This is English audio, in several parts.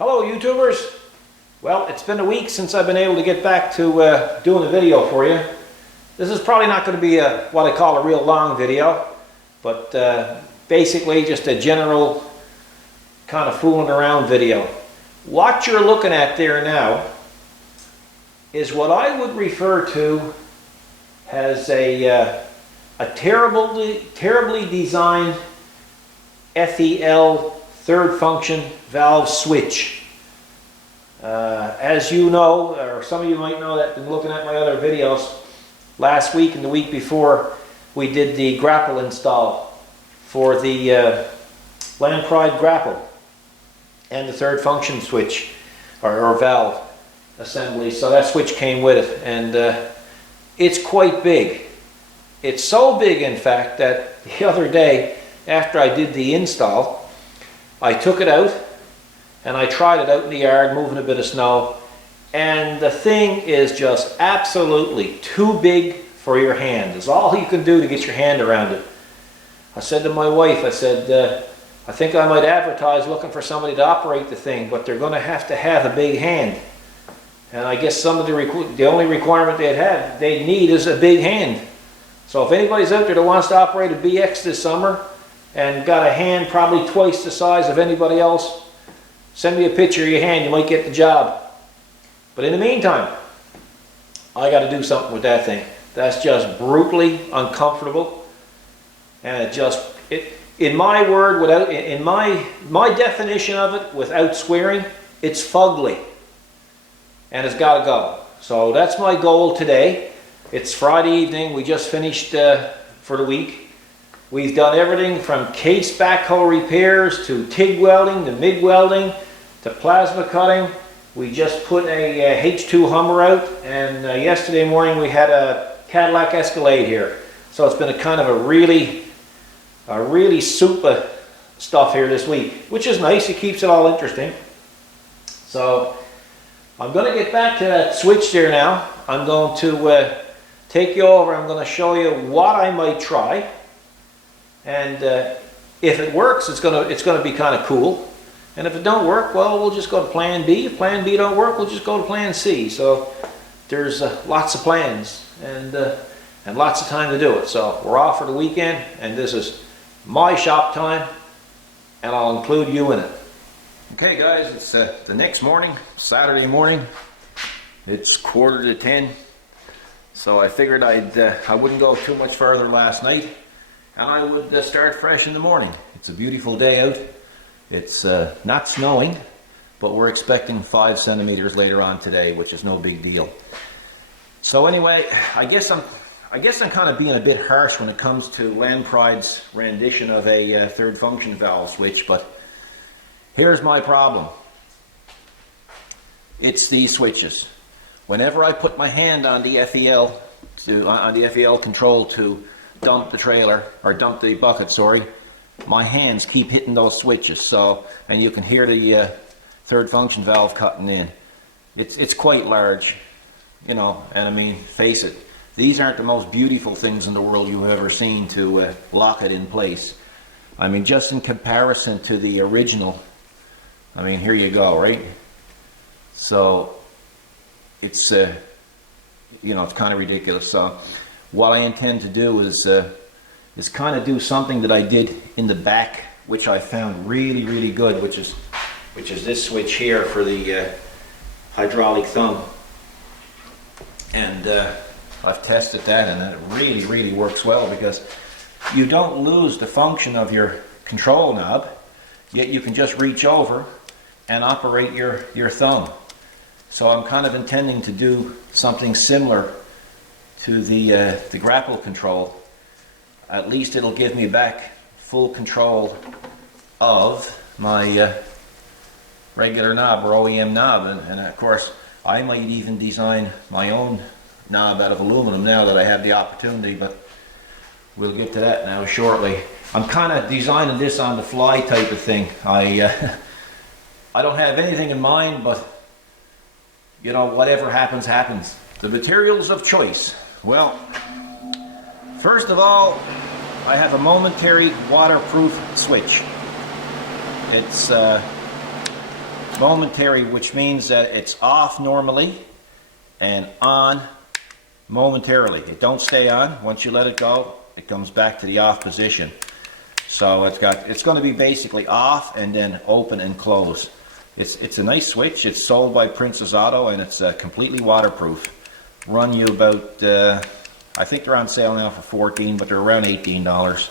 Hello YouTubers! Well, it's been a week since I've been able to get back to doing a video for you. This is probably not going to be what I call a real long video, but basically just a general kind of fooling around video. What you're looking at there now is what I would refer to as a terribly designed FEL third function valve switch. As you know, or some of you might know that have been looking at my other videos, last week and the week before we did the Grapple install for the Lampride Grapple and the third function switch or valve assembly. So that switch came with it, and it's quite big. It's so big, in fact, that the other day after I did the install, I took it out and I tried it out in the yard moving a bit of snow, and the thing is just absolutely too big for your hand. It's all you can do to get your hand around it. I said to my wife, I said, I think I might advertise looking for somebody to operate the thing, but they're going to have a big hand. And I guess some of the only requirement they'd need is a big hand. So if anybody's out there that wants to operate a BX this summer and got a hand probably twice the size of anybody else, send me a picture of your hand, you might get the job. But in the meantime, I got to do something with that thing. That's just brutally uncomfortable, and in my definition of it, without swearing, it's fugly, and it's got to go. So that's my goal today. It's Friday evening. We just finished for the week. We've done everything from case backhoe repairs to TIG welding to MIG welding to plasma cutting. We just put a H2 Hummer out, and yesterday morning we had a Cadillac Escalade here. So it's been a kind of a really soup of stuff here this week, which is nice. It keeps it all interesting. So I'm going to get back to that switch there now. I'm going to take you over. I'm going to show you what I might try, and if it works, it's going to be kind of cool. And if it don't work, well, we'll just go to plan B. If plan B don't work, we'll just go to plan C. So there's lots of plans and lots of time to do it. So we're off for the weekend, and this is my shop time, and I'll include you in it. Okay guys, it's the next morning, Saturday morning. It's 9:45. So I figured I wouldn't go too much further last night, and I would start fresh in the morning. It's a beautiful day out. It's not snowing, but we're expecting 5 centimeters later on today, which is no big deal. So anyway, I guess I'm kind of being a bit harsh when it comes to Lampride's rendition of a third function valve switch, but here's my problem. It's these switches. Whenever I put my hand on the FEL control to dump the trailer, or dump the bucket, sorry, my hands keep hitting those switches. So, and you can hear the third function valve cutting in. It's quite large, you know, and I mean, face it, these aren't the most beautiful things in the world you've ever seen to lock it in place. I mean, just in comparison to the original, I mean, here you go, right? So it's you know, it's kind of ridiculous. So what I intend to do is kind of do something that I did in the back, which I found really good, which is this switch here for the hydraulic thumb. And I've tested that, and it really works well, because you don't lose the function of your control knob, yet you can just reach over and operate your thumb. So I'm kind of intending to do something similar to the Grapple control. At least it'll give me back full control of my regular knob or OEM knob, and of course I might even design my own knob out of aluminum now that I have the opportunity, but we'll get to that now shortly. I'm kind of designing this on the fly type of thing. I don't have anything in mind, but you know, whatever happens, happens. The materials of choice. Well, first of all, I have a momentary waterproof switch. It's momentary, which means that it's off normally and on momentarily. It don't stay on. Once you let it go, it comes back to the off position. So it's going to be basically off and then open and close. It's a nice switch. It's sold by Princess Auto, and it's completely waterproof. Run you about, I think they're on sale now for $14, but they're around $18.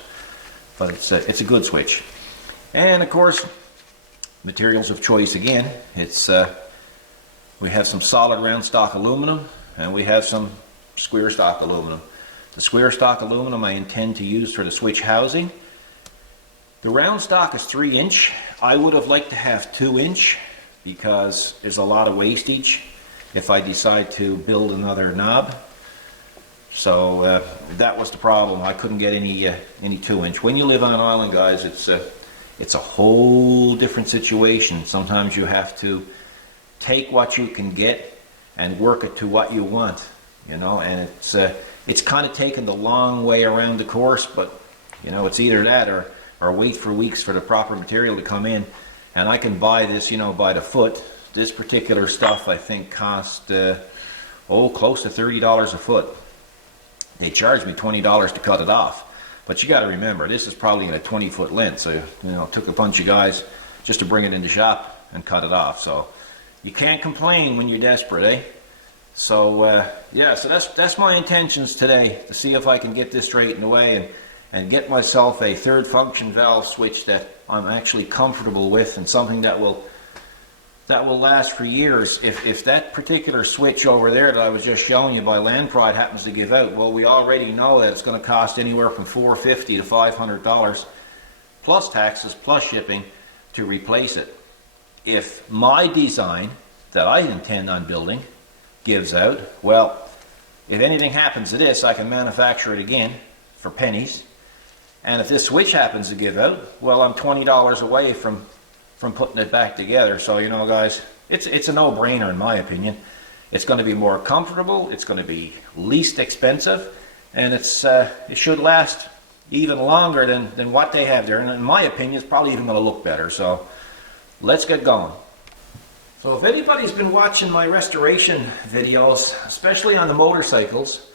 But it's a good switch. And of course, materials of choice again. We have some solid round stock aluminum, and we have some square stock aluminum. The square stock aluminum I intend to use for the switch housing. The round stock is 3-inch. I would have liked to have 2-inch because there's a lot of wastage if I decide to build another knob. So that was the problem. I couldn't get any 2-inch. When you live on an island, guys, it's a whole different situation. Sometimes you have to take what you can get and work it to what you want, you know. And it's kind of taken the long way around the course, but you know, it's either that or wait for weeks for the proper material to come in. And I can buy this, you know, by the foot. This particular stuff I think cost close to $30 a foot. They charged me $20 to cut it off. But you got to remember, this is probably in a 20-foot length, so you know, it took a bunch of guys just to bring it in the shop and cut it off. So you can't complain when you're desperate, eh? So yeah, so that's my intentions today, to see if I can get this straightened away and get myself a third function valve switch that I'm actually comfortable with, and something that will last for years. If that particular switch over there that I was just showing you by Land Pride happens to give out, well, we already know that it's going to cost anywhere from $450 to $500 plus taxes plus shipping to replace it. If my design that I intend on building gives out, well, if anything happens to this, I can manufacture it again for pennies. And if this switch happens to give out, well, I'm $20 away from putting it back together. So, you know, guys, it's a no-brainer in my opinion. It's going to be more comfortable, it's going to be least expensive, and it should last even longer than what they have there. And in my opinion, it's probably even going to look better. So let's get going. So if anybody's been watching my restoration videos, especially on the motorcycles,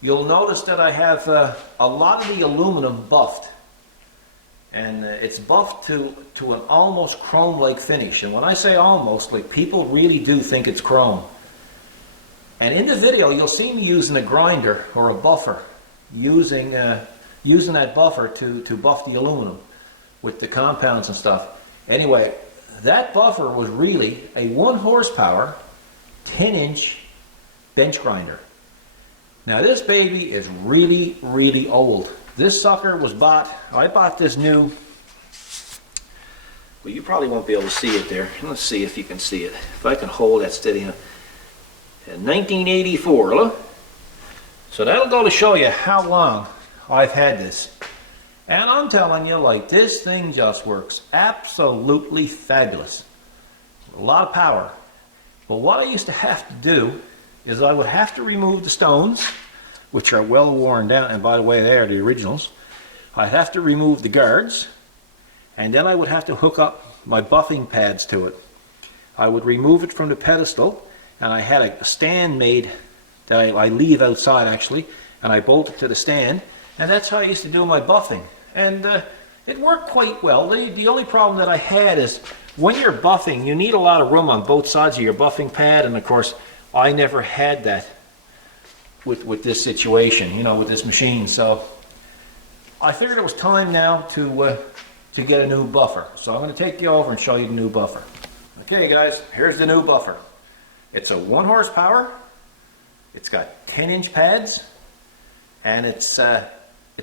you'll notice that I have a lot of the aluminum buffed. And it's buffed to an almost chrome-like finish. And when I say almost, like, people really do think it's chrome. And in the video, you'll see me using a grinder or a buffer, using that buffer to buff the aluminum with the compounds and stuff. Anyway, that buffer was really a 1 horsepower, 10-inch bench grinder. Now this baby is really, really old. This sucker was I bought this new, well, you probably won't be able to see it there. Let's see if you can see it. If I can hold that steady enough. In 1984, look. So that'll go to show you how long I've had this. And I'm telling you, like, this thing just works absolutely fabulous. A lot of power. But what I used to have to do is I would have to remove the stones, which are well worn down, and by the way, they are the originals. I'd have to remove the guards, and then I would have to hook up my buffing pads to it. I would remove it from the pedestal, and I had a stand made that I leave outside actually, and I bolt it to the stand, and that's how I used to do my buffing. And it worked quite well. The only problem that I had is when you're buffing, you need a lot of room on both sides of your buffing pad, and of course, I never had that with this situation, you know, with this machine. So I figured it was time now to get a new buffer. So I'm going to take you over and show you the new buffer. Okay guys, here's the new buffer. It's a 1 horsepower, it's got 10-inch pads, and it's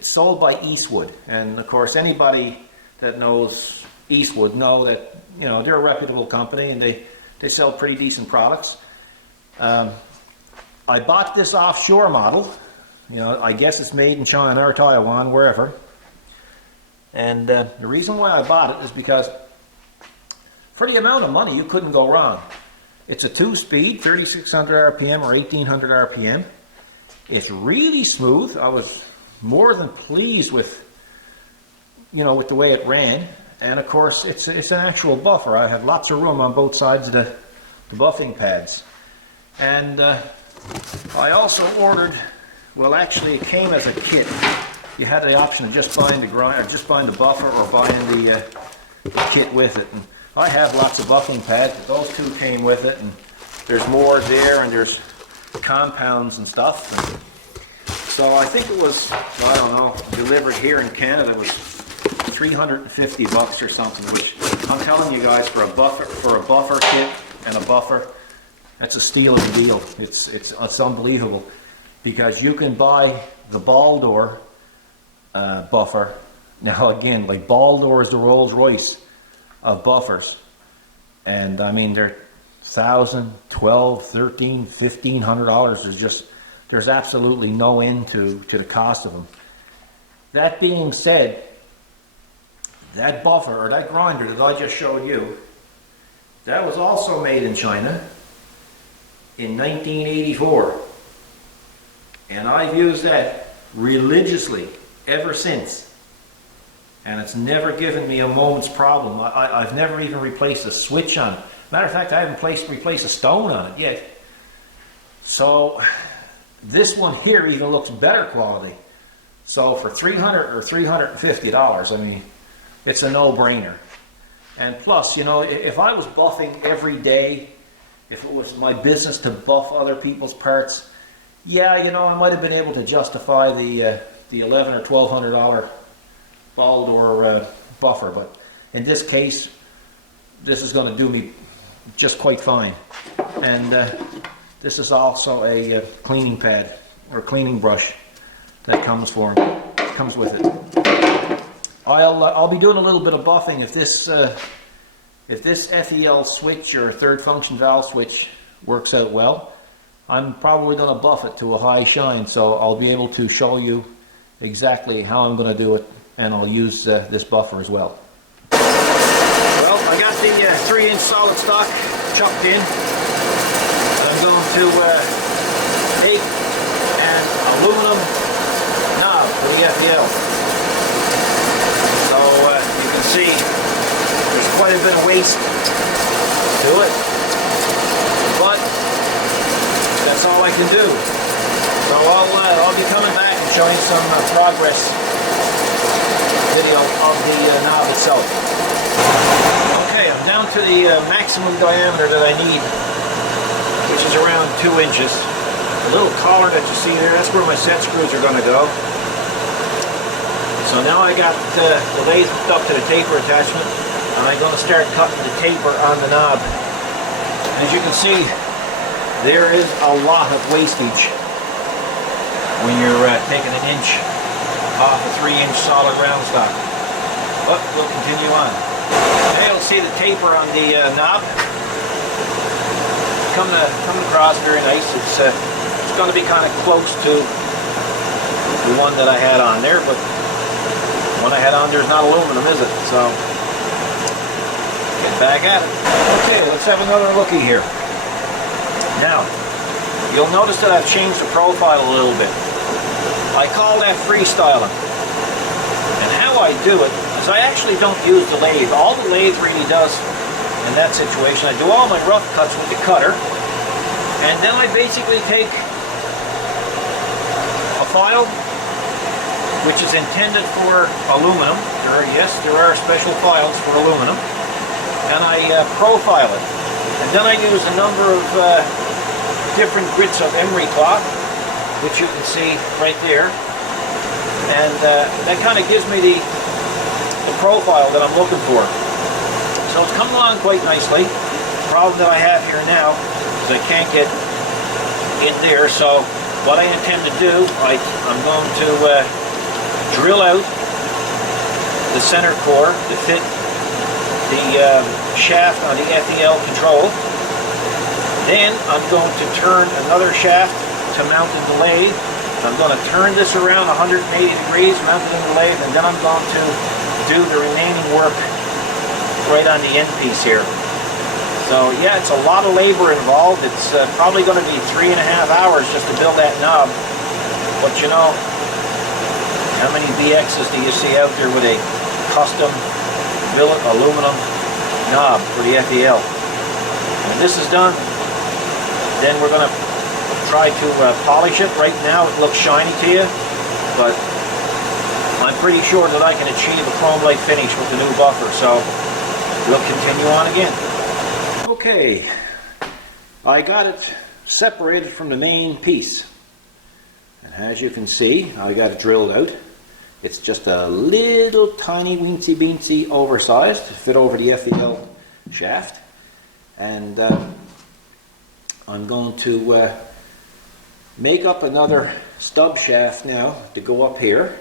sold by Eastwood. And of course, anybody that knows Eastwood know that, you know, they're a reputable company and they sell pretty decent products. I bought this offshore model. You know, I guess it's made in China or Taiwan, wherever. And the reason why I bought it is because for the amount of money, you couldn't go wrong. It's a 2-speed, 3600 RPM or 1800 RPM. It's really smooth. I was more than pleased with, you know, with the way it ran. And of course, it's an actual buffer. I have lots of room on both sides of the buffing pads. And I also ordered, well, actually it came as a kit. You had the option of just buying the grind, or just buying the buffer, or buying the kit with it. And I have lots of buffing pads, but those two came with it, and there's more there, and there's compounds and stuff. And so I think it was, I don't know, delivered here in Canada, it was $350 or something, which I'm telling you guys, for a buffer kit and a buffer, that's a steal of a deal. It's unbelievable, because you can buy the ball door buffer. Now again, like, ball door is the Rolls Royce of buffers, and I mean, they're $1,000, $1,200, $1,300, $1,500. There's absolutely no end to the cost of them. That being said, that buffer, or that grinder that I just showed you, that was also made in China in 1984, and I've used that religiously ever since, and it's never given me a moment's problem. I've never even replaced a switch on it. Matter of fact, I haven't replaced a stone on it yet. So this one here even looks better quality. So for $300 or $350, I mean, it's a no-brainer. And plus, you know, if I was buffing every day, if it was my business to buff other people's parts, yeah, you know, I might have been able to justify the $1,100 or $1,200 ball door buffer. But in this case, this is going to do me just quite fine. And this is also a cleaning pad or cleaning brush that comes with it. I'll be doing a little bit of buffing if this FEL switch, or third function valve switch, works out well. I'm probably going to buff it to a high shine, so I'll be able to show you exactly how I'm going to do it, and I'll use this buffer as well. Well, I got the 3-inch solid stock chucked in. I'm going to take an aluminum knob for the FEL. So you can see there's quite a bit of waste to it, but that's all I can do. So I'll be coming back and showing some progress video of the knob itself. Okay, I'm down to the maximum diameter that I need, which is around 2 inches. The little collar that you see there, that's where my set screws are going to go. So now I got the lathe hooked up to the taper attachment, and I'm going to start cutting the taper on the knob. As you can see, there is a lot of wastage when you're taking an inch off a 3-inch solid round stock. But we'll continue on. Now you'll see the taper on the knob coming across very nice. It's going to be kind of close to the one that I had on there, but the one I had on there is not aluminum, is it? So get back at it. Okay, let's have another looky here. Now, you'll notice that I've changed the profile a little bit. I call that freestyling. And how I do it is I actually don't use the lathe. All the lathe really does in that situation, I do all my rough cuts with the cutter, and then I basically take a file which is intended for aluminum. There are special files for aluminum, and I profile it. And then I use a number of different grits of emery cloth, which you can see right there, and that kind of gives me the profile that I'm looking for. So it's coming along quite nicely. The problem that I have here now is I can't get in there, so what I intend to do, I'm going to drill out the center core to fit the shaft on the FEL control. Then I'm going to turn another shaft to mount in the lathe. I'm going to turn this around 180 degrees, mount it in the lathe, and then I'm going to do the remaining work right on the end piece here. So yeah, it's a lot of labor involved. It's probably going to be 3.5 hours just to build that knob. But you know, how many BXs do you see out there with a custom billet aluminum knob for the FEL. When this is done, then we're going to try to polish it. Right now it looks shiny to you, but I'm pretty sure that I can achieve a chrome-like finish with the new buffer, so we'll continue on again. Okay, I got it separated from the main piece, and as you can see, I got it drilled out. It's just a little tiny weensy beensy oversized to fit over the FEL shaft, and I'm going to make up another stub shaft now to go up here.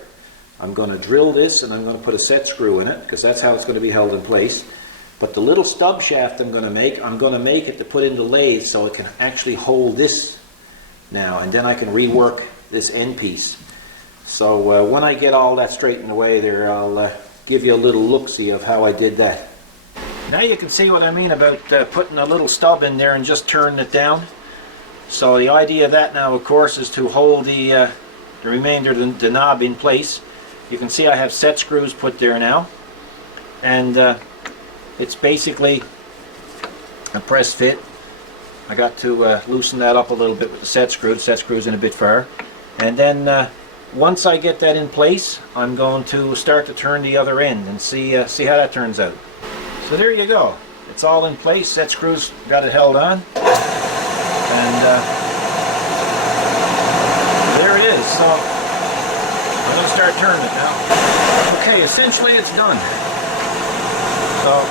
I'm going to drill this and I'm going to put a set screw in it because that's how it's going to be held in place. But the little stub shaft I'm going to make it to put in the lathe so it can actually hold this now, and then I can rework this end piece. So when I get all that straightened away there, I'll give you a little look-see of how I did that. Now you can see what I mean about putting a little stub in there and just turning it down. So the idea of that now, of course, is to hold the remainder of the knob in place. You can see I have set screws put there now, and it's basically a press fit. I got to loosen that up a little bit with the set screw. The set screw's in a bit far, and then once I get that in place, I'm going to start to turn the other end and see how that turns out. So there you go. It's all in place. Set screws got it held on, and there it is. So I'm going to start turning it now. Okay, essentially it's done. So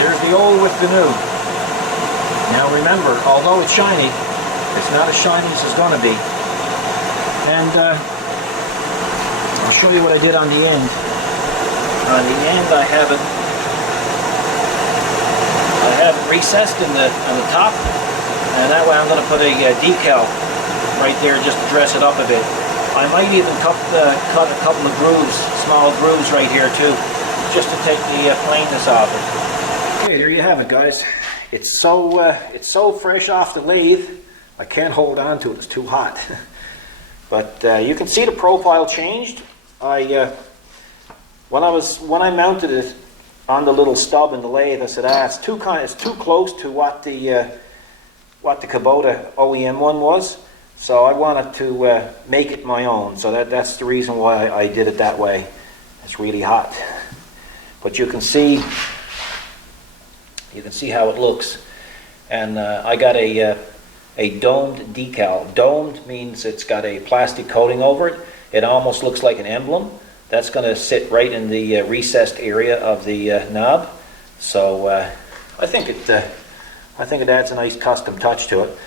there's the old with the new. Now remember, although it's shiny, it's not as shiny as it's going to be. And I'll show you what I did on the end. On the end I have it recessed on the top, and that way I'm going to put a decal right there just to dress it up a bit. I might even cut a couple of grooves, small grooves right here too, just to take the plainness off it. Okay, there you have it, guys. It's so fresh off the lathe, I can't hold on to it. It's too hot. But you can see the profile changed. When I mounted it on the little stub in the lathe, I said, it's too close to what the Kubota OEM one was. So I wanted to make it my own. So that's the reason why I did it that way. It's really hot, but you can see how it looks. And I got a domed decal. Domed means it's got a plastic coating over it. It almost looks like an emblem. That's going to sit right in the recessed area of the knob. So I think it adds a nice custom touch to it.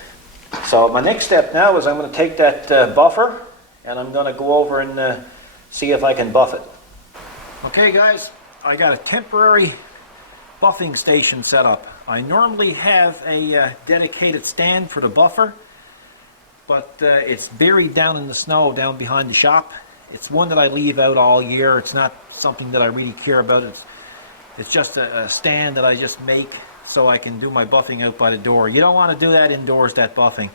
So my next step now is I'm going to take that buffer and I'm going to go over and see if I can buff it. Okay guys, I got a temporary buffing station set up. I normally have a dedicated stand for the buffer, but it's buried down in the snow down behind the shop. It's one that I leave out all year. It's not something that I really care about. It's just a stand that I just make so I can do my buffing out by the door. You don't want to do that indoors, that buffing.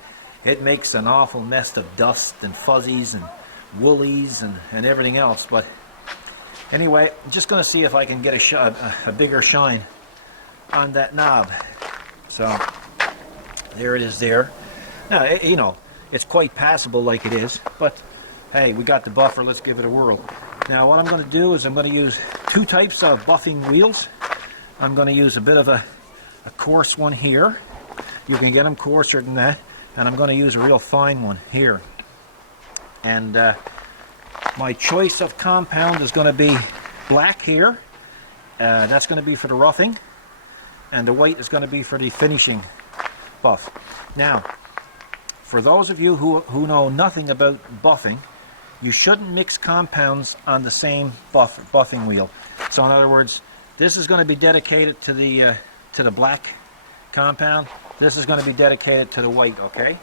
It makes an awful mess of dust and fuzzies and woolies and everything else. But anyway, I'm just going to see if I can get a bigger shine on that knob. So there it is there. Now, it's quite passable like it is, but hey, we got the buffer, let's give it a whirl. Now what I'm going to do is I'm going to use two types of buffing wheels. I'm going to use a bit of a coarse one here. You can get them coarser than that. And I'm going to use a real fine one here. And my choice of compound is going to be black here. That's going to be for the roughing. And the white is going to be for the finishing buff. Now, for those of you who know nothing about buffing, you shouldn't mix compounds on the same buffing wheel. So in other words, this is going to be dedicated to the black compound. This is going to be dedicated to the white, okay?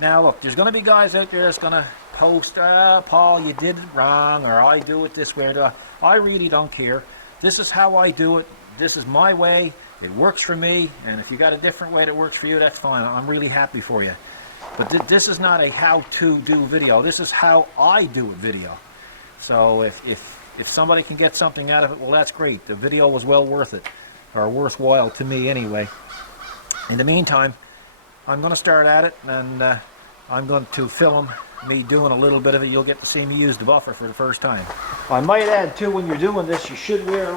Now look, there's going to be guys out there that's going to post, Paul, you did it wrong, or I do it this way. I really don't care. This is how I do it. This is my way. It works for me, and if you got a different way that works for you, that's fine. I'm really happy for you. But this is not a how-to-do video. This is how I do a video. So if if somebody can get something out of it, well, that's great. The video was well worth it, or worthwhile to me anyway. In the meantime, I'm going to start at it, and I'm going to film me doing a little bit of it. You'll get to see me use the buffer for the first time. I might add too, when you're doing this, you should wear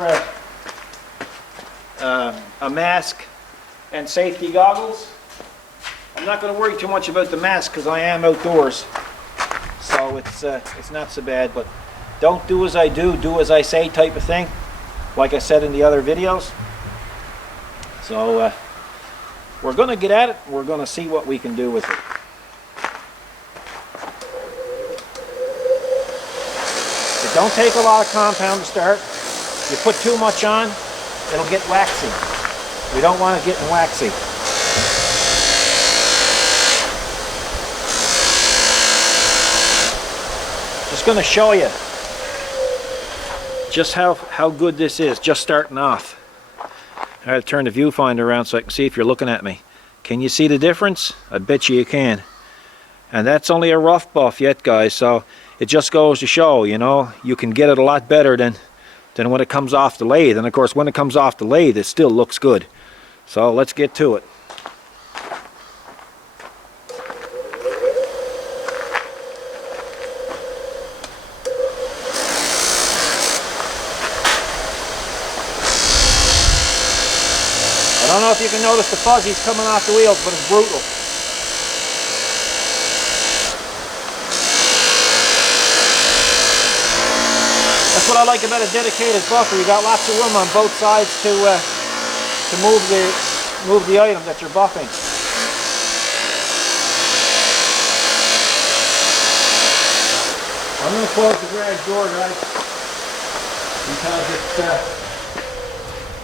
a mask and safety goggles. I'm not going to worry too much about the mask because I am outdoors, so it's not so bad. But don't do as I do, do as I say type of thing, like I said in the other videos. So we're going to get at it. We're going to see what we can do with it. It don't take a lot of compound to start. You put too much on, it'll get waxy. We don't want it getting waxy. Just going to show you just how good this is, just starting off. I have to turn the viewfinder around so I can see if you're looking at me. Can you see the difference? I bet you can. And that's only a rough buff yet, guys, so it just goes to show, you know, you can get it a lot better than when it comes off the lathe. And of course, when it comes off the lathe, it still looks good. So let's get to it. I don't know if you can notice the fuzzies coming off the wheels, but it's brutal. That's what I like about a dedicated buffer. You got lots of room on both sides to move the item that you're buffing. I'm going to close the garage door, guys, because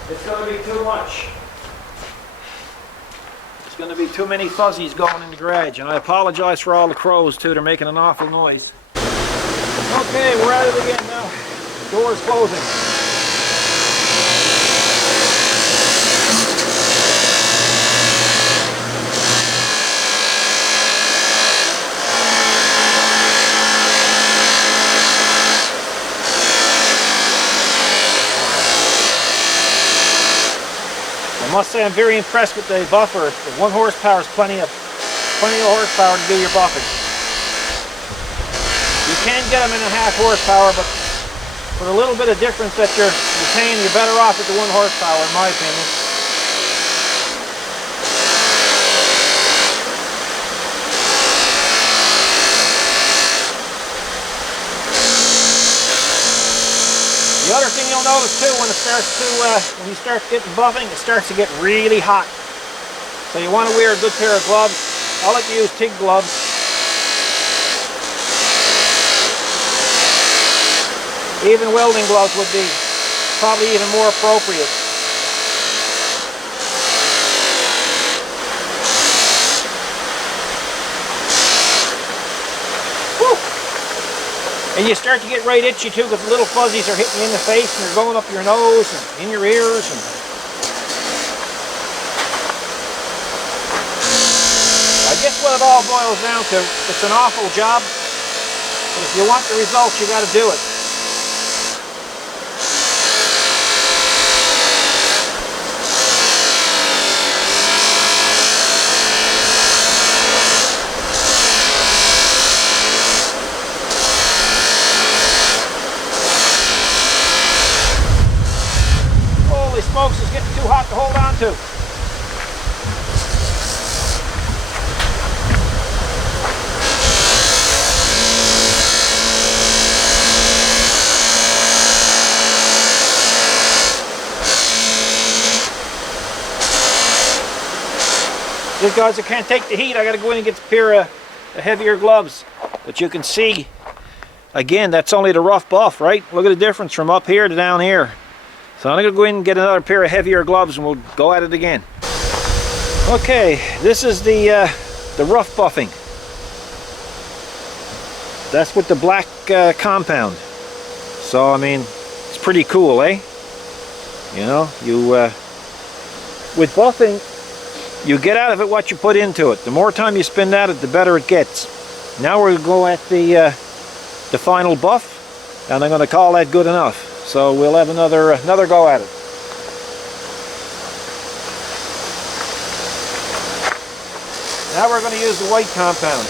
it's going to be too much. There's going to be too many fuzzies going in the garage, and I apologize for all the crows too. They're making an awful noise. Okay, we're at it again now. Door's closing. I must say I'm very impressed with the buffer. The 1 horsepower is plenty of horsepower to do your buffing. You can get them in a 1/2 horsepower, but for the little bit of difference that you're paying, you're better off at the 1 horsepower, in my opinion. The other thing you'll notice too, when you start getting buffing, it starts to get really hot. So you want to wear a good pair of gloves. I like to use TIG gloves. Even welding gloves would be probably even more appropriate. And you start to get right itchy too, because the little fuzzies are hitting you in the face and they're going up your nose and in your ears. And I guess what it all boils down to, it's an awful job, but if you want the results, you got to do it. Smokes is getting too hot to hold on to. These guys, I can't take the heat. I got to go in and get a pair of heavier gloves. But you can see, again, that's only the rough buff, right? Look at the difference from up here to down here. So I'm going to go in and get another pair of heavier gloves and we'll go at it again. Okay, this is the rough buffing. That's with the black compound. So I mean, it's pretty cool, eh? You know, with buffing, you get out of it what you put into it. The more time you spend at it, the better it gets. Now we'll go at the final buff. and I'm going to call that good enough. So we'll have another go at it. Now we're going to use the white compound.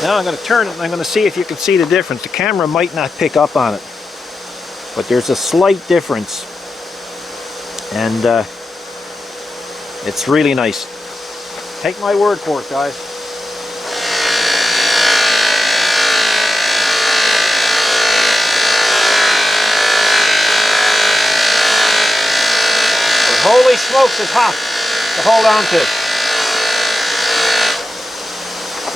Now I'm going to turn it and I'm going to see if you can see the difference. The camera might not pick up on it, but there's a slight difference, and it's really nice. Take my word for it, guys. But holy smokes, it's hot to hold on to.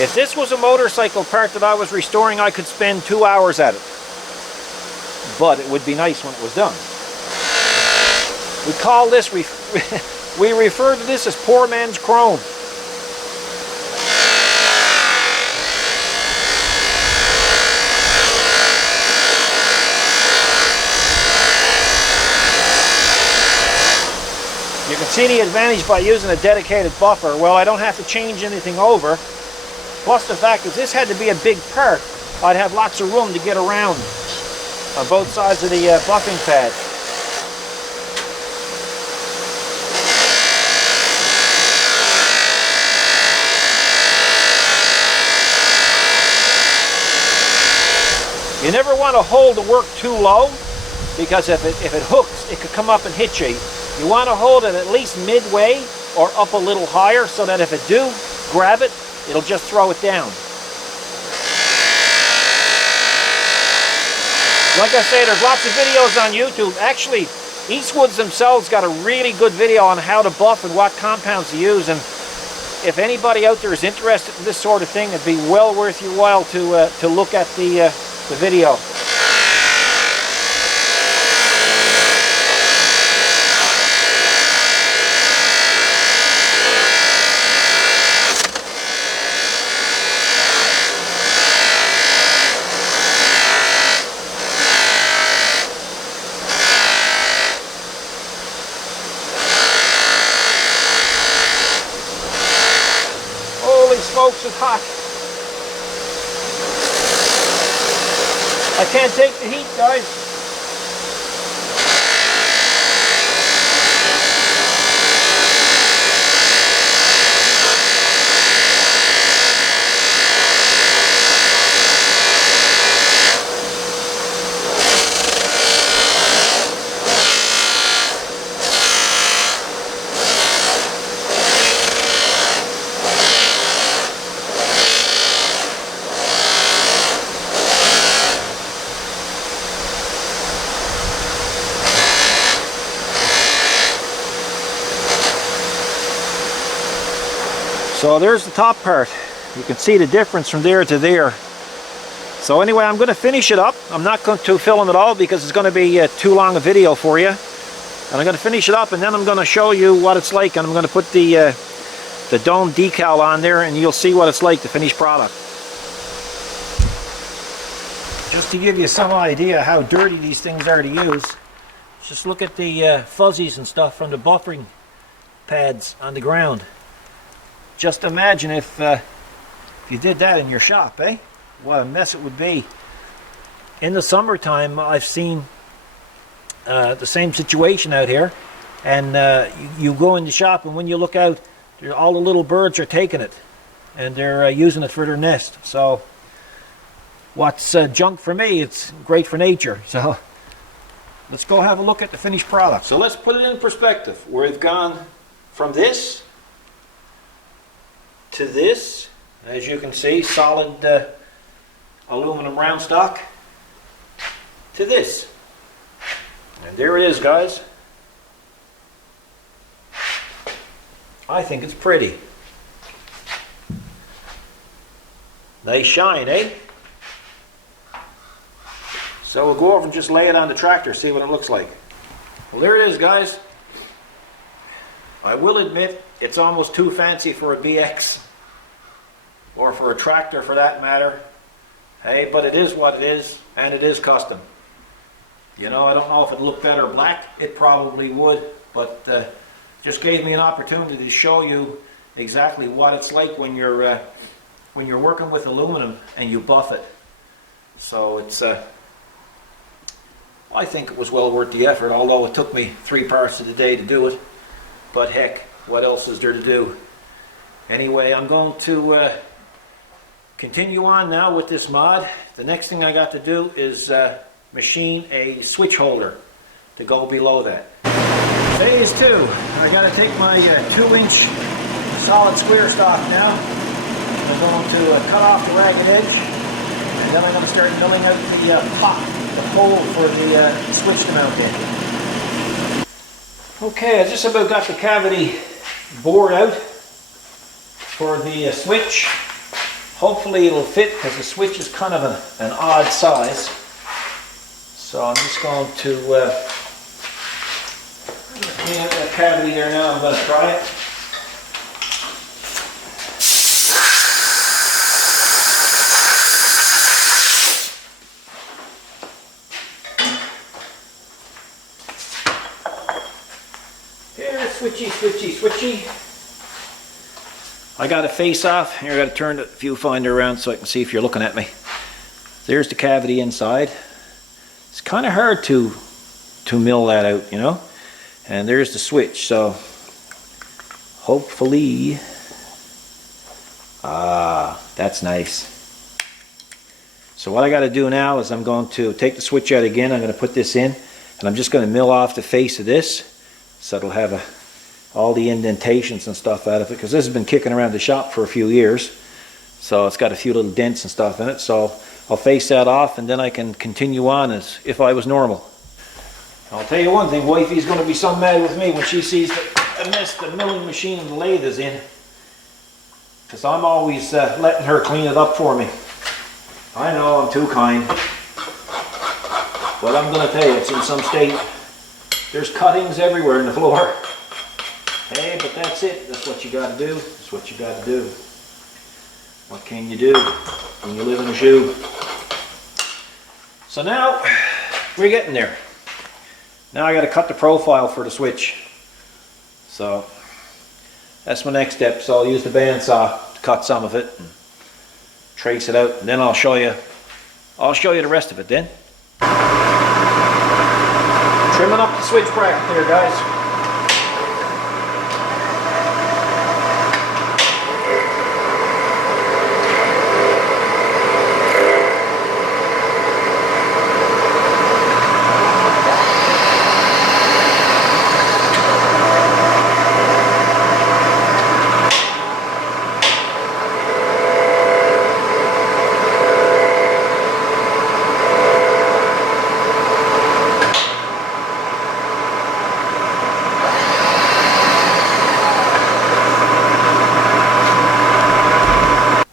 If this was a motorcycle part that I was restoring, I could spend 2 hours at it. But it would be nice when it was done. We call this, we refer to this as poor man's chrome. You can see the advantage by using a dedicated buffer. Well, I don't have to change anything over. Plus the fact that this had to be a big part, I'd have lots of room to get around on both sides of the buffing pad. You never want to hold the work too low, because if it hooks, it could come up and hit you. You want to hold it at least midway or up a little higher, so that if it do grab it, it'll just throw it down. Like I say, there's lots of videos on YouTube. Actually, Eastwood's themselves got a really good video on how to buff and what compounds to use. And if anybody out there is interested in this sort of thing, it'd be well worth your while to look at the video. Smokes is hot. I can't take the heat, guys. So there's the top part. You can see the difference from there to there. So anyway, I'm going to finish it up. I'm not going to film it all because it's going to be too long a video for you. And I'm going to finish it up, and then I'm going to show you what it's like, and I'm going to put the dome decal on there, and you'll see what it's like, the finished product. Just to give you some idea how dirty these things are to use, just look at the fuzzies and stuff from the buffering pads on the ground. Just imagine if you did that in your shop, eh? What a mess it would be. In the summertime, I've seen the same situation out here, and you go in the shop, and when you look out, all the little birds are taking it, and they're using it for their nest. So what's junk for me, it's great for nature. So let's go have a look at the finished product. So let's put it in perspective. We've gone from this to this, as you can see, solid aluminum round stock, to this. And there it is, guys. I think it's pretty. Nice shine, eh? So we'll go over and just lay it on the tractor, see what it looks like. Well, there it is, guys. I will admit, it's almost too fancy for a BX, or for a tractor for that matter. Hey, but it is what it is, and it is custom. You know, I don't know if it'd look better black. It probably would, but just gave me an opportunity to show you exactly what it's like when you're working with aluminum and you buff it. So it's I think it was well worth the effort, although it took me 3 parts of the day to do it. But heck, what else is there to do? Anyway, I'm going to continue on now with this mod. The next thing I got to do is machine a switch holder to go below that. Phase 2. I got to take my 2-inch solid square stock now. I'm going to cut off the ragged edge, and then I'm going to start milling out the hole for the switch to mount in. Okay, I just about got the cavity bored out for the switch. Hopefully it'll fit because the switch is kind of an odd size. So I'm just going to clean out that cavity there now. I'm going to try it. Switchy, switchy, switchy. I got a face off. Here, I got to turn the viewfinder around so I can see if you're looking at me. There's the cavity inside. It's kind of hard to mill that out, you know. And there's the switch. So hopefully, that's nice. So what I got to do now is I'm going to take the switch out again. I'm going to put this in, and I'm just going to mill off the face of this, so it'll have all the indentations and stuff out of it, because this has been kicking around the shop for a few years, so it's got a few little dents and stuff in it. So I'll face that off, and then I can continue on as if I was normal. I'll tell you one thing, wifey's going to be so mad with me when she sees the mess the milling machine and the lathe is in, because I'm always letting her clean it up for me. I know I'm too kind, but I'm going to tell you, it's in some state. There's cuttings everywhere in the floor. Hey, but that's it. That's what you got to do. That's what you got to do. What can you do when you live in a shoe? So now we're getting there. Now I got to cut the profile for the switch. So that's my next step. So I'll use the bandsaw to cut some of it and trace it out, and then I'll show you the rest of it then. Trimming up the switch bracket there, guys.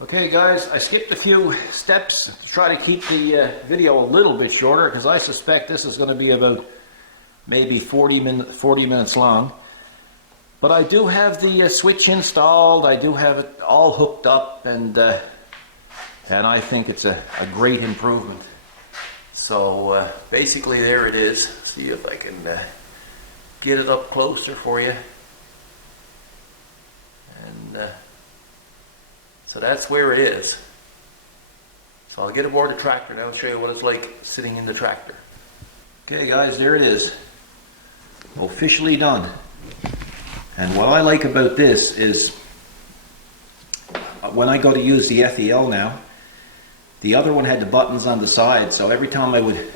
Okay guys, I skipped a few steps to try to keep the video a little bit shorter, because I suspect this is going to be about maybe 40 minutes long. But I do have the switch installed, I do have it all hooked up, and I think it's a great improvement. So basically there it is. See if I can get it up closer for you. And so that's where it is. So I'll get aboard the tractor now and show you what it's like sitting in the tractor. Okay guys, there it is. Officially done. And what I like about this is when I go to use the FEL now, the other one had the buttons on the side, so every time I would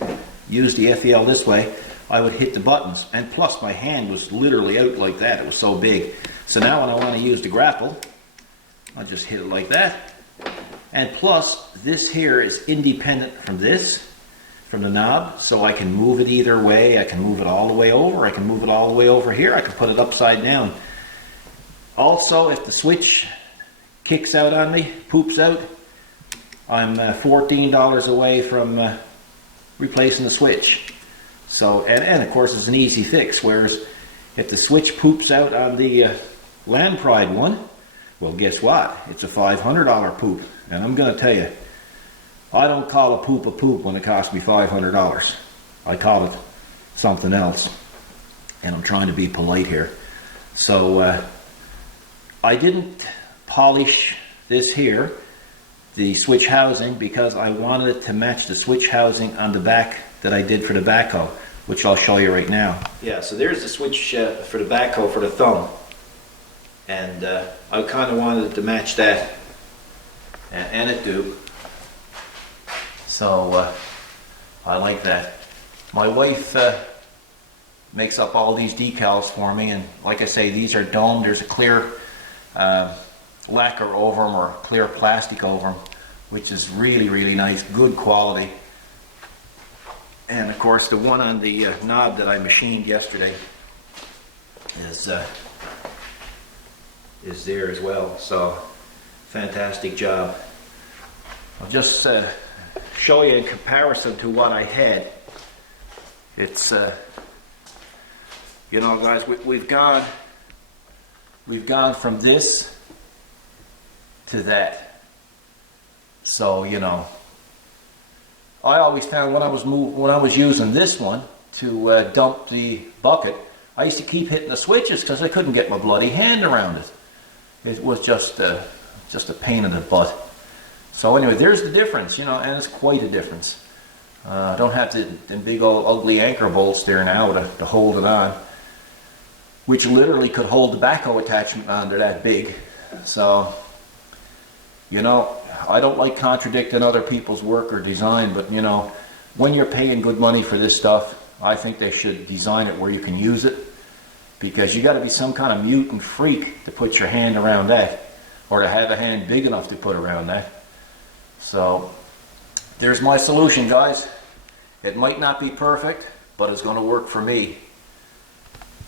use the FEL this way, I would hit the buttons. And plus my hand was literally out like that, it was so big. So now when I want to use the Grapple, I'll just hit it like that. And plus, this here is independent from this, from the knob, so I can move it either way. I can move it all the way over, I can move it all the way over here, I can put it upside down. Also, if the switch kicks out on me, poops out, I'm $14 away from replacing the switch. So, and of course it's an easy fix, whereas if the switch poops out on the Land Pride one, well, guess what? It's a $500 poop. And I'm going to tell you, I don't call a poop when it costs me $500. I call it something else, and I'm trying to be polite here. So I didn't polish this here, the switch housing, because I wanted it to match the switch housing on the back that I did for the backhoe, which I'll show you right now. Yeah, so there's the switch for the backhoe for the thumb, and I kind of wanted it to match that, and it do. So I like that. My wife makes up all these decals for me, and like I say, these are domed. There's a clear lacquer over them, or clear plastic over them, which is really, really nice, good quality. And of course, the one on the knob that I machined yesterday is there as well. So fantastic job. I'll just show you in comparison to what I had. It's you know, guys, we've gone from this to that. So, you know, I always found when I was using this one to dump the bucket, I used to keep hitting the switches because I couldn't get my bloody hand around it. It was just a pain in the butt. So anyway, there's the difference, you know, and it's quite a difference. I don't have the big old ugly anchor bolts there now to hold it on, which literally could hold the backhoe attachment on. They're that big. So, you know, I don't like contradicting other people's work or design, but you know, when you're paying good money for this stuff, I think they should design it where you can use it, because you got to be some kind of mutant freak to put your hand around that, or to have a hand big enough to put around that. So there's my solution, guys. It might not be perfect, but it's going to work for me.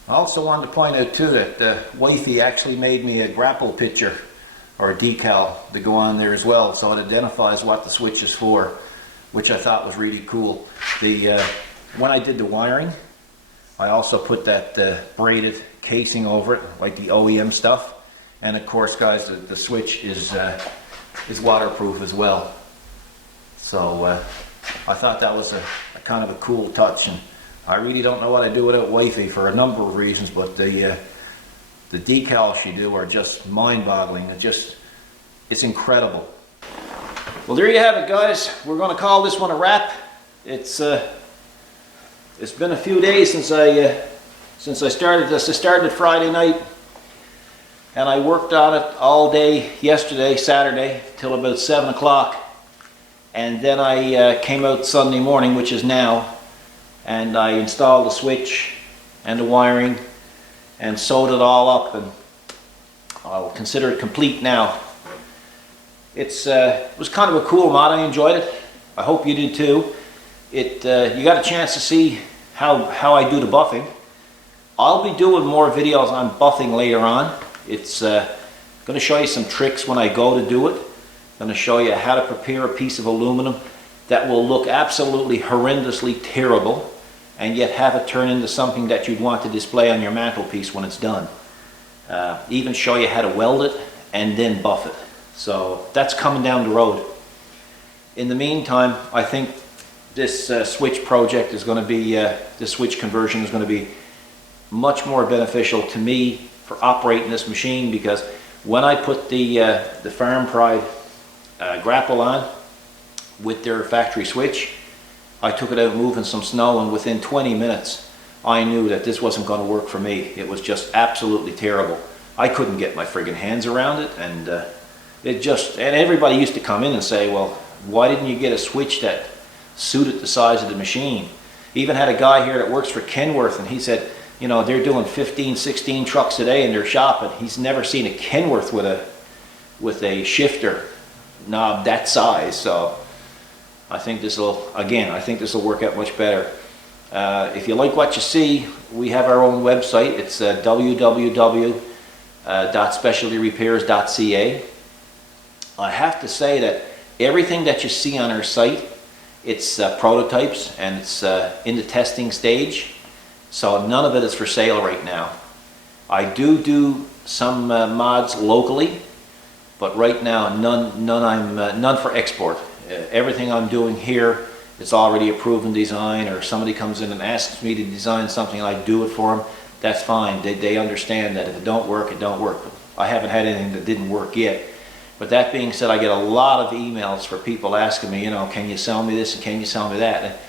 I also wanted to point out too that Wifey actually made me a Grapple picture, or a decal, to go on there as well, so it identifies what the switch is for, which I thought was really cool. When I did the wiring, I also put that braided casing over it, like the OEM stuff. And of course, guys, the switch is waterproof as well. So I thought that was a kind of a cool touch, and I really don't know what I'd do without Wifey for a number of reasons, but the decals she do are just mind-boggling. It's incredible. Well, there you have it, guys. We're going to call this one a wrap. It's been a few days since I started this. I started Friday night, and I worked on it all day yesterday, Saturday, till about 7 o'clock. And then I came out Sunday morning, which is now, and I installed the switch and the wiring and sewed it all up, and I'll consider it complete now. It was kind of a cool mod. I enjoyed it. I hope you did too. You got a chance to see how I do the buffing. I'll be doing more videos on buffing later on. It's going to show you some tricks when I go to do it. I'm going to show you how to prepare a piece of aluminum that will look absolutely horrendously terrible, and yet have it turn into something that you'd want to display on your mantelpiece when it's done. Even show you how to weld it and then buff it. So that's coming down the road. In the meantime, I think this switch project is going to be, this switch conversion is going to be much more beneficial to me for operating this machine, because when I put the Farm Pride Grapple on with their factory switch, I took it out moving some snow, and within 20 minutes I knew that this wasn't going to work for me. It was just absolutely terrible. I couldn't get my friggin' hands around it, and and everybody used to come in and say, well, why didn't you get a switch that suited the size of the machine? Even had a guy here that works for Kenworth, and he said, you know, they're doing 15, 16 trucks a day in their shop, and he's never seen a Kenworth with a shifter knob that size. So I think this will work out much better. If you like what you see, we have our own website. It's www.specialtyrepairs.ca. I have to say that everything that you see on our site, it's prototypes, and it's in the testing stage. So none of it is for sale right now. I do some mods locally, but right now none for export. Everything I'm doing here it's already a proven design, or somebody comes in and asks me to design something and I do it for them, that's fine. They understand that if it don't work, it don't work. I haven't had anything that didn't work yet. But that being said, I get a lot of emails for people asking me, you know, can you sell me this and can you sell me that?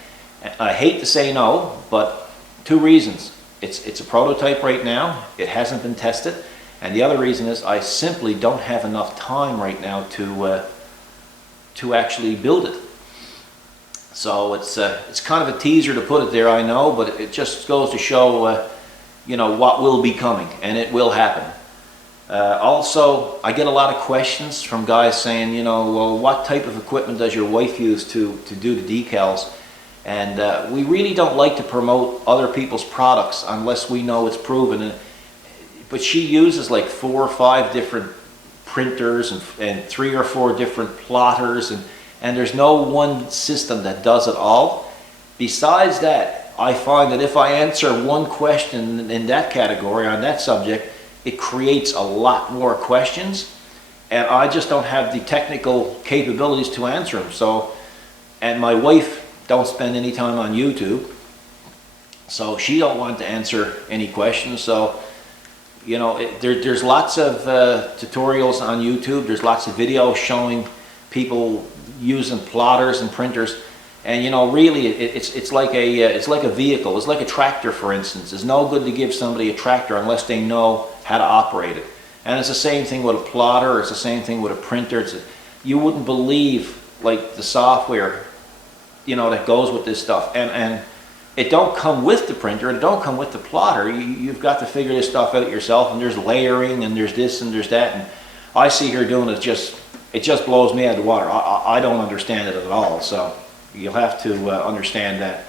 And I hate to say no, but two reasons. It's a prototype right now. It hasn't been tested. And the other reason is I simply don't have enough time right now to actually build it. So it's kind of a teaser to put it there, I know, but it just goes to show, you know, what will be coming, and it will happen. Also, I get a lot of questions from guys saying, you know, well, what type of equipment does your wife use to do the decals? And we really don't like to promote other people's products unless we know it's proven. But she uses like 4 or 5 different printers and 3 or 4 different plotters, and there's no one system that does it all. Besides that, I find that if I answer one question in that category on that subject, it creates a lot more questions, and I just don't have the technical capabilities to answer them. So, and my wife don't spend any time on YouTube, so she don't want to answer any questions. So, you know, there's lots of tutorials on YouTube. There's lots of videos showing people using plotters and printers, and you know, really, it's like a vehicle. It's like a tractor, for instance. It's no good to give somebody a tractor unless they know how to operate it. And it's the same thing with a plotter. It's the same thing with a printer. You wouldn't believe like the software, you know, that goes with this stuff. And it don't come with the printer. It don't come with the plotter. You've got to figure this stuff out yourself. And there's layering, and there's this, and there's that. And I see her doing it. It just blows me out of the water. I don't understand it at all. So you'll have to understand that.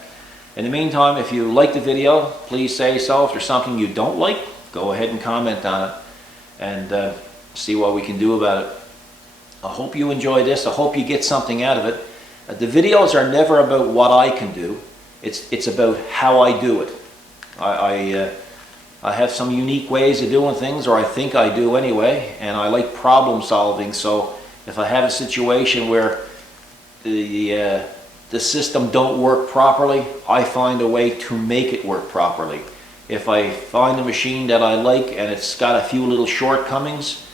In the meantime, if you like the video, please say so. If there's something you don't like, go ahead and comment on it, and see what we can do about it. I hope you enjoy this. I hope you get something out of it. The videos are never about what I can do. It's about how I do it. I have some unique ways of doing things, or I think I do anyway, and I like problem solving. So if I have a situation where the system don't work properly, I find a way to make it work properly. If I find a machine that I like and it's got a few little shortcomings,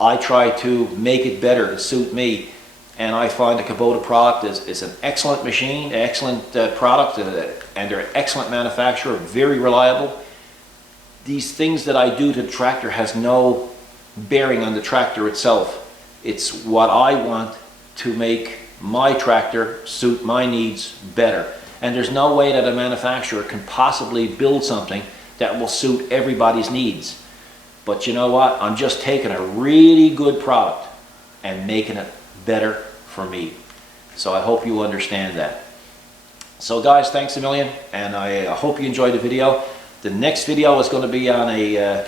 I try to make it better to suit me. And I find the Kubota product is an excellent machine, excellent product, and they're an excellent manufacturer, very reliable. These things that I do to the tractor has no bearing on the tractor itself. It's what I want to make my tractor suit my needs better. And there's no way that a manufacturer can possibly build something that will suit everybody's needs. But you know what? I'm just taking a really good product and making it better for me. So I hope you understand that. So guys, thanks a million, and I hope you enjoyed the video. The next video is going to be on the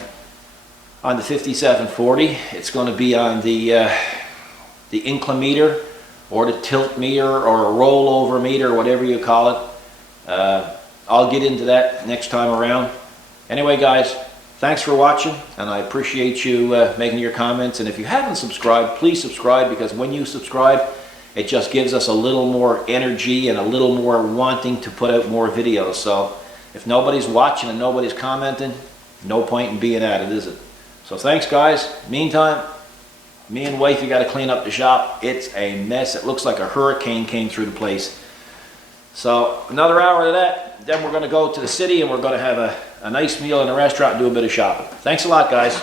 5740. It's going to be on the inclinometer, or the tilt meter, or a rollover meter, whatever you call it. I'll get into that next time around. Anyway guys, thanks for watching, and I appreciate you making your comments. And if you haven't subscribed, please subscribe, because when you subscribe, it just gives us a little more energy and a little more wanting to put out more videos. So if nobody's watching and nobody's commenting, no point in being at it, is it? So thanks guys. Meantime, me and wifey got to clean up the shop. It's a mess. It looks like a hurricane came through the place. So another hour of that, then we're going to go to the city, and we're going to have a nice meal in a restaurant and do a bit of shopping. Thanks a lot, guys.